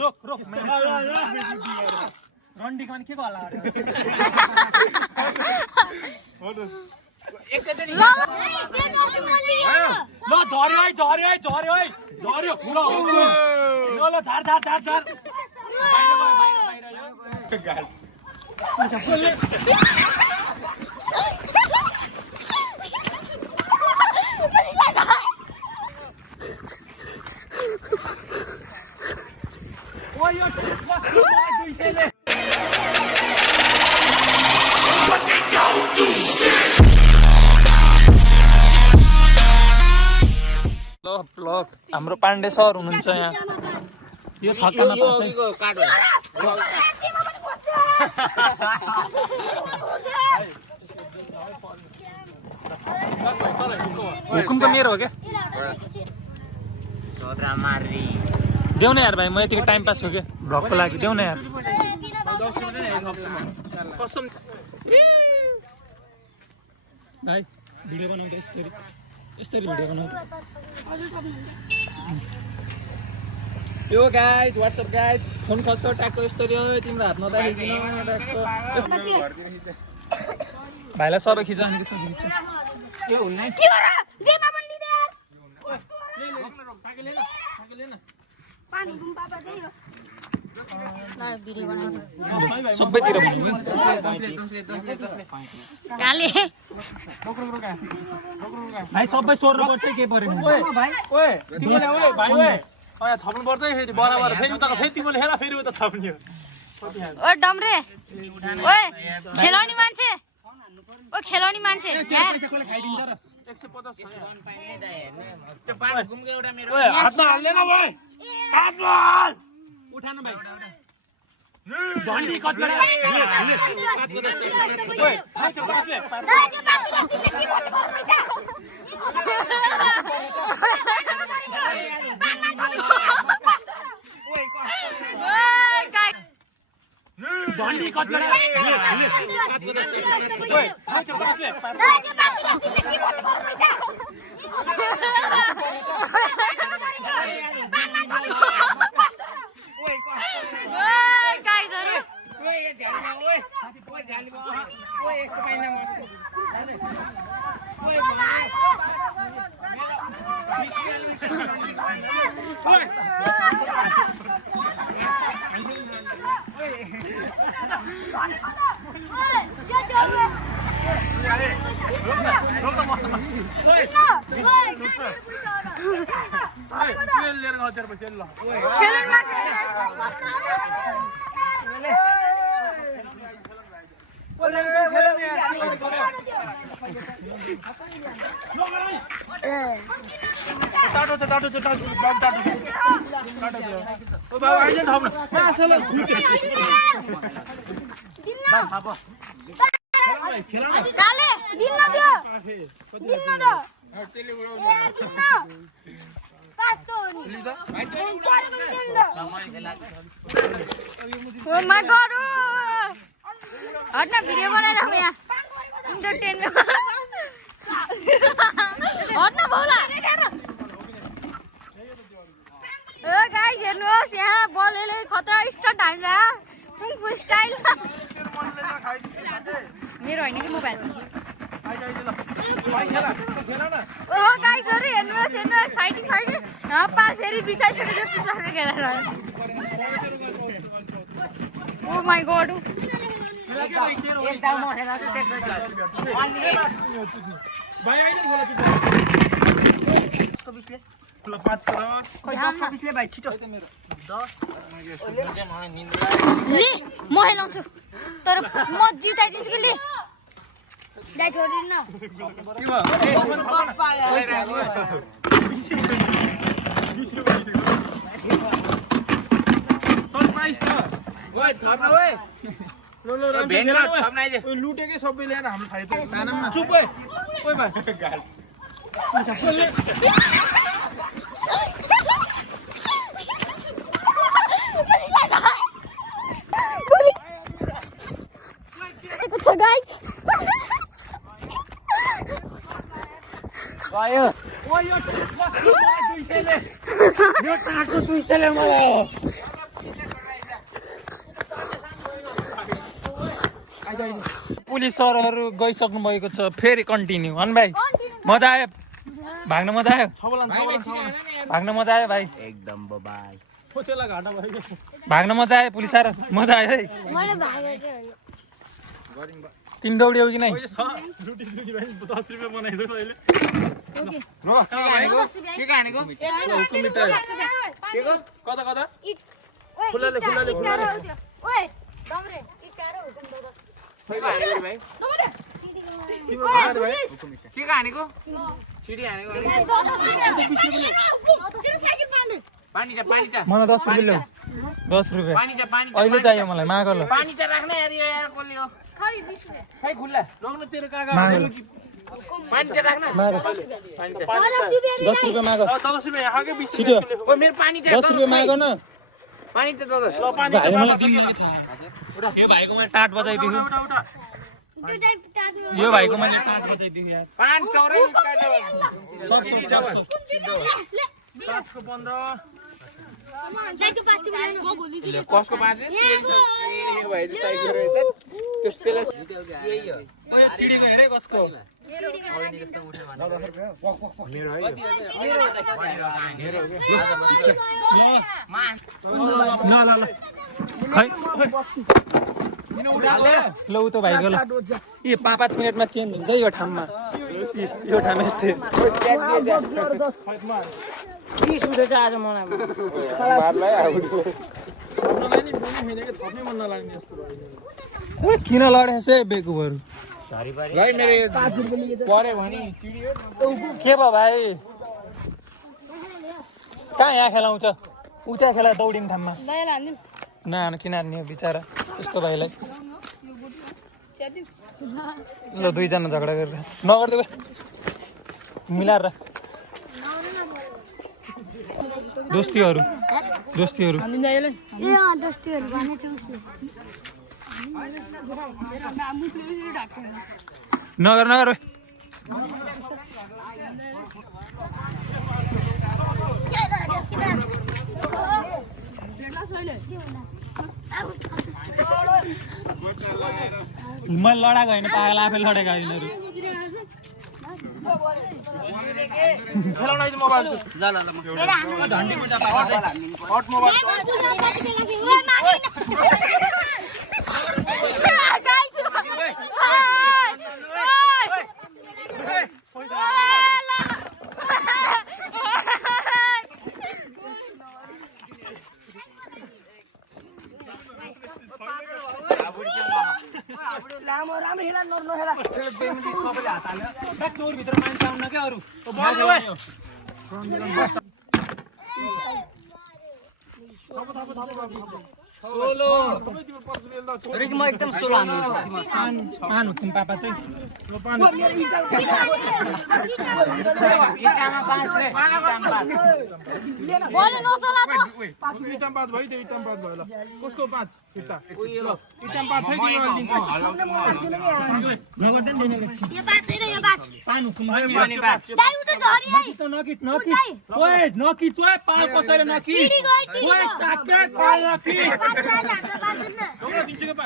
रोक रोक रन्डी खान के को होला एकैचोटी ल झर्यो पुरा ल झार ब्लक हाम्रो पाण्डे सर हुनुहुन्छ यहाँ यो छक्कामा पर्छ हुकुमको मेरो हो क्या देऊ न यार भाइ म यतिको टाइम पास हो क्या भ्लगको लागि देऊ न यार भाइ भिडियो बनाउँदा यसरी भिडियो बनाउँदा यो गाइज व्हाट्सएप गाइज फोन खस्छ ट्याकको यस्तरी हो तिम्रो हात नदाखिदिन भाइलाई सबै खिच के हुन्न के हो र देमा पनि लिदे यार पानी गुम पापा चाहिँ हो ल भिडियो बनाउनु सबैतिर काले भाइ सबै सोर्नु पर्छ के परेन भाइ ओए तिमीले ओए भाइ ओए अया थप्नु पर्छ फेरि बराबर फेरि उता फेरि तिमीले हेर फेरि उता थप्ने हो ओ डमरे ओए खेलाउने मान्छे ओ खेलाउने मान्छे यार 150 त्यो पानी घुमको एउटा मेरो ओए हातमा हाल्दैन भाइ हातमा हाल उठाउनु भाइ झन्डी कतिवटा ओए पाँच बसले झन्डी कतिवटा ओए पाँच बसले लिएर गएर पैसा ल टाटो छ ओ बाबा आइज न थप्न मासला खुट्टे काले दिन न दियो दिन न दो त्यसले उडाउँछ ए दिन न पास्तो हो नि भाइ ओ माय गॉड हट्न भिडियो बनाएर म यहाँ इन्टरटेनमेन्ट हट्न भौला ओ गाइस हेर्नुहोस् यहाँ बलले खतरा स्टार्ट हान्छ कुङफु स्टाइल मेरो हैन कि मोबाइल ओ गाइसहरु हेर्नुहोस् फाइटिङ पास फेरि बिसाइसके जस्तो सक्छ खेलेर ओ माय गॉड एक दाउ मरेर चाहिँ भाइ आइज नि होला त्यसको बिसले ल 5 करोड खै 10 का बिसले भाइ छिटो मेरो 10 ले म हेलाउँछु तर म जिताइदिन्छु कि ले दाइ छोडिदिन न 10 पाए ओए थप्न ओए ल भेन्ज थप्न आइज ओए लुटेकै सबै ल्याएर हाम्रो खाइ त सानम न चुप ओए ओए भाइ गाड गाइस गयो ओ यो 200ले यो टाको 200ले मलाई अलरेडी सरहरू गइसक्नु भएको छ फेरि कन्टिन्यू हन भाइ मजा आयो भाग्न मजा आयो भाग्न मजा आयो भाइ एकदम बाबाई त्यसलाई घाटा भयो भाग्न मजा आयो पुलिस आएर मजा आयो है तिमी दौड्यौ कि नै रुटी भाइ 10 रुपैयाँ बनाइदियो अहिले के हानेको कता कता खुलाले ओए दमरे इटारो भाइ के हानेको सिडी हानेको पानी छ मलाई 10 रुपियाँ ल्याऊ 10 रुपियाँ पानी अहिले चाहियो मलाई माग ल पानी त राख्न यार यो यार कसले हो खै 20 रुपैयाँ खै खुल्ला लग्न तेरो काका माग पानी त राख्न 10 रुपियाँ माग 10 रुपैयाँ खाके 20 छिटो ओ मेरो पानी त 10 रुपियाँ माग न पानी त दो ल पानी भाइ मलाई दिनु नि थाहा यो भाइको मैले टाट बजाइदियो यो भाइको मैले टाट बजाइदियो यार 5 चौरै सब को 15 दाइको पाछु बोल्नु कसको 5 यो भाइ चाहिँ साइकल रहेछ त्यसले यही हो ओए छिडेको हेरे कसको ल खै ल उ त भाइको ल ए 5 मिनेटमा चेन्ज हुन्छ यो ठाउँमा यो ठाउँ यस्तै 30 उठेछ आज मलाई थप्नै मन नलाग्ने जस्तो भयो किन लडेछ बेकुहरू भाइ मेरो परे भनी चिडियो के भयो भाइ कहाँ यहाँ खेलाउँछ उता खेला दौडिने ठाउँमा नहान किन हान्ने हो बिचरा यस्तो भाइलाई ल दुईजना झगडा गरेर नगर्दै मिलाएर दोस्तीहरू ए दोस्तीहरु भने थियो उसले नगर नगर मैले लडाएको होइन पागल आफै लडेको यिनीहरू खेलाउन आइज मोबाइल ल ल ल झन्डी मुन्टा पावर हट मोबाइल चोर भित्र मान्छे आउन क्या अरू सोलो म एकदम सोलो आनु तिमी पापा चाहिँ बोले नचला त इटाम 5 भयो त्यो इटाम 5 भयो ल कसको 5 इटा उयो ल इटाम 5 छै तिमीले दिन्छ नगर्दैन दिने यो बात छैन यो बात पानु कुमार पानी बात दाइ उठे झरी है नकित ओए नकित ओए पाल कसैले नकित चिडी गई चिडी ओए चाप्या पाल नकित ढोका दिन्छ के 5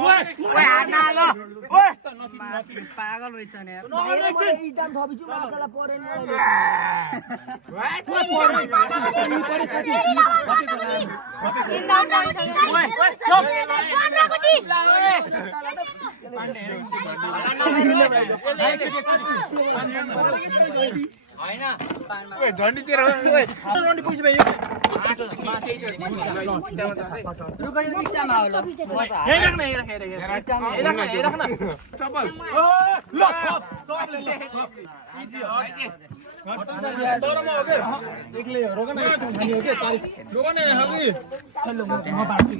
ओए ओए हान्न ल ओए पागल रहेछ नि इटाम थपिछु माछाला परेन हैन ओए झन्डीतिर ओए रन्डी पैसा भयो रुक यो इटामा हो ल हे राख्न चप्पल ल सबले ल इजी हो तर म हो के एक्लै हो रोकन खानी हो के 40 दोकान है हगी हेलो म बाड्छु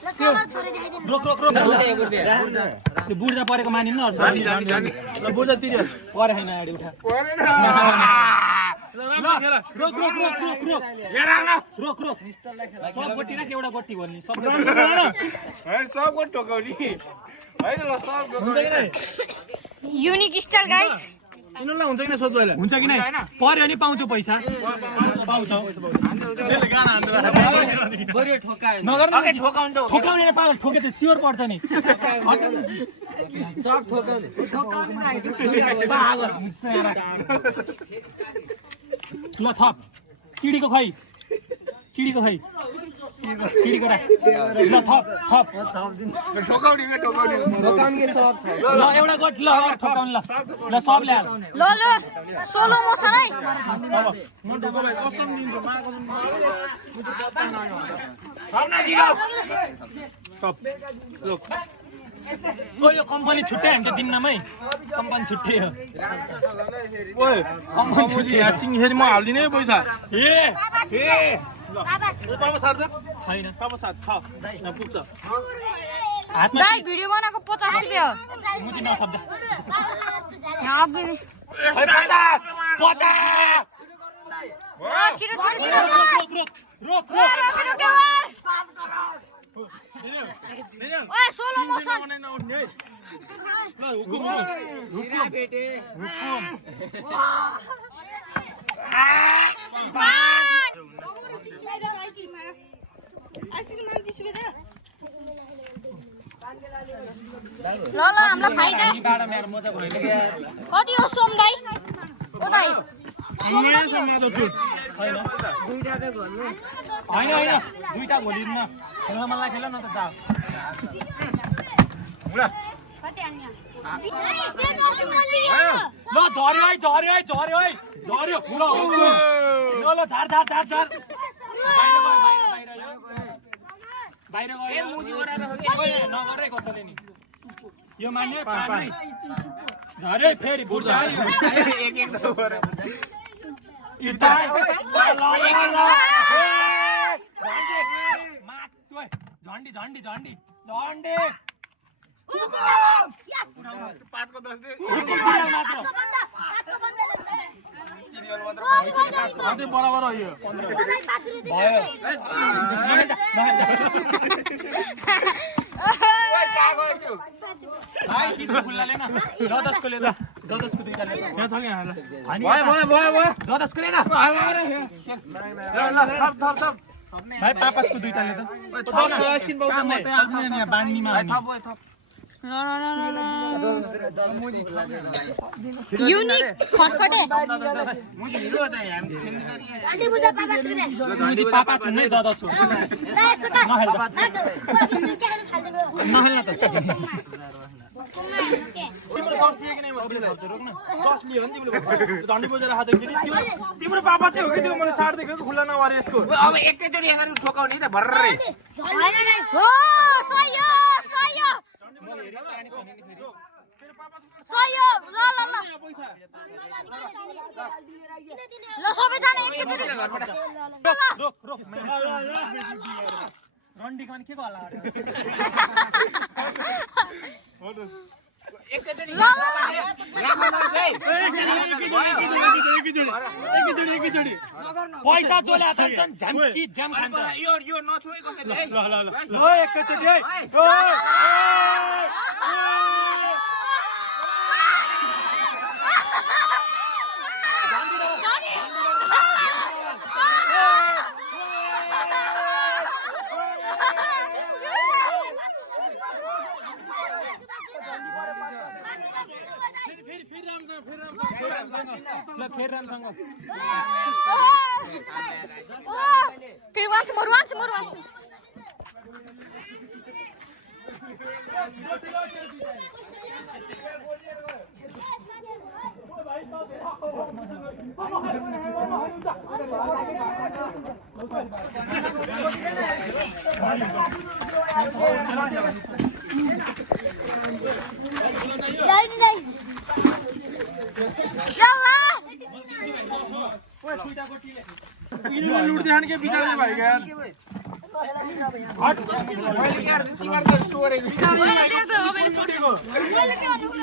ल तल छोरे देखाइदिनु रोक त्यो बुर्जा परेको मानिन न ल बुझ्दा तिर्यो परे हैन अडी उठा परेन रोक हेर न रोक सब गोटी राख एउटा गोटी भन्ने सब हैन सबको टोकाउनी हैन ल सब युनिक स्टाइल गाइस यिनीहरूलाई हुन्छ कि न सोध पहिला हुन्छ कि नै पर्यो भने पाउँछु पैसा पाउँछ त्यसले गाना हान्नु नगर्नु ठोकाउने पागल ठोके त स्योर पर्छ नि ल थप चिडीको खै चिडीको राख ल थप ल एउटा गोठ ल ठोकाउने ल सब ल्याएर ल सोलो मोसन है यो कम्पनी छुट्टै हामी त दिन्नमै कम्पनी छुट्टै हो कम्पनी छुट्टी चिङखेरि म हाल्दिनँ है पैसा पापा साथ छैन पापा साथ छ पुग्छ हातमा दाइ भिडियो बनाएको 50 रुपैयाँ हो मुजी नथप्जा यहाँ अघि खै 50 छिटो रोक ओए सोलो मोसन ल हामीलाई फाइदा कति हो सोम दाइ ओ दाइ सोम कति हो होइन दुईटा घोलिदिनु न खेल्न मन लाग्यो खेल न त जा कति हाल्ने ल झर्यो ल झार बाहिर गयो नगरे कसैले नि यो मान्ने झरे फेरि बुढ झर्यो झन्डी बराबर हो यो भाइ किसको खुल्ला लेन 10 को ले ल 10 को दुईटा ले यहाँ छ कि यहाँ भयो 10 को ले न भाइ पापास को दुईटा ले त आइसक्रिम पाउँछ म त आफ्नो यहाँ बान्नीमा युनिक खटखटे मुजी पापा छु नै 10 हो नहेल्न त तिम्रो 10 दिए कि नै मैले रोक्न 10 लियो नि तिमीले झन्डी बजेर हात देख्छौ तिम्रो पापा चाहिँ हो कि त्यो मैले साड देखेको खुल्ला नवारे यसको अब एकैचोटि यसरी ठोकाउने त भर्रै हो सही हो ल सबैजना एकैचोटि रोक रन्डी खान के को हल्ला एकैचोटि पैसा जोल्या त झ्याम्की झ्याम खान्छ यो नछोए कसैले है ल एकैचोटि है फेरि रामसँग फेरि वान्स मोर लुट देखाने के बिचारे भाइ यार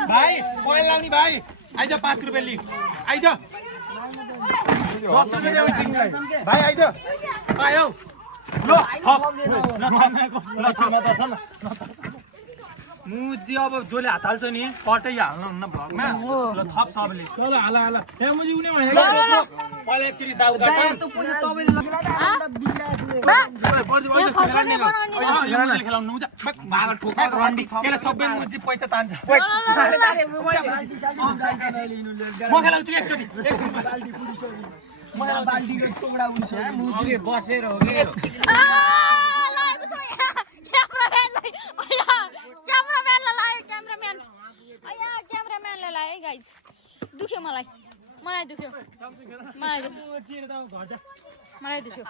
भाइ पहिला लाउने भाइ आइज 5 रुपैयाँ लि आइज भाइ आइज आयो ल मुजी अब जसले हात हाल्छ नि कटै हाल्नु हुन्न भ्लगमा ल थप सबले ल हाला हाला यहाँ मुजी उनी भने पहिला एकचोटि दाउ काट यो खर्कने बनाउने खेलाउनु मुजा भाग ठोका रन्डी त्यसले सबै मुजी पैसा तान्छ म खेलाउँछु एकचोटि मुजीले बसेर हो कि क्यामेराम्यानले लायो गाइज दुख्यो मलाई दुख्यो मलाई दुख्यो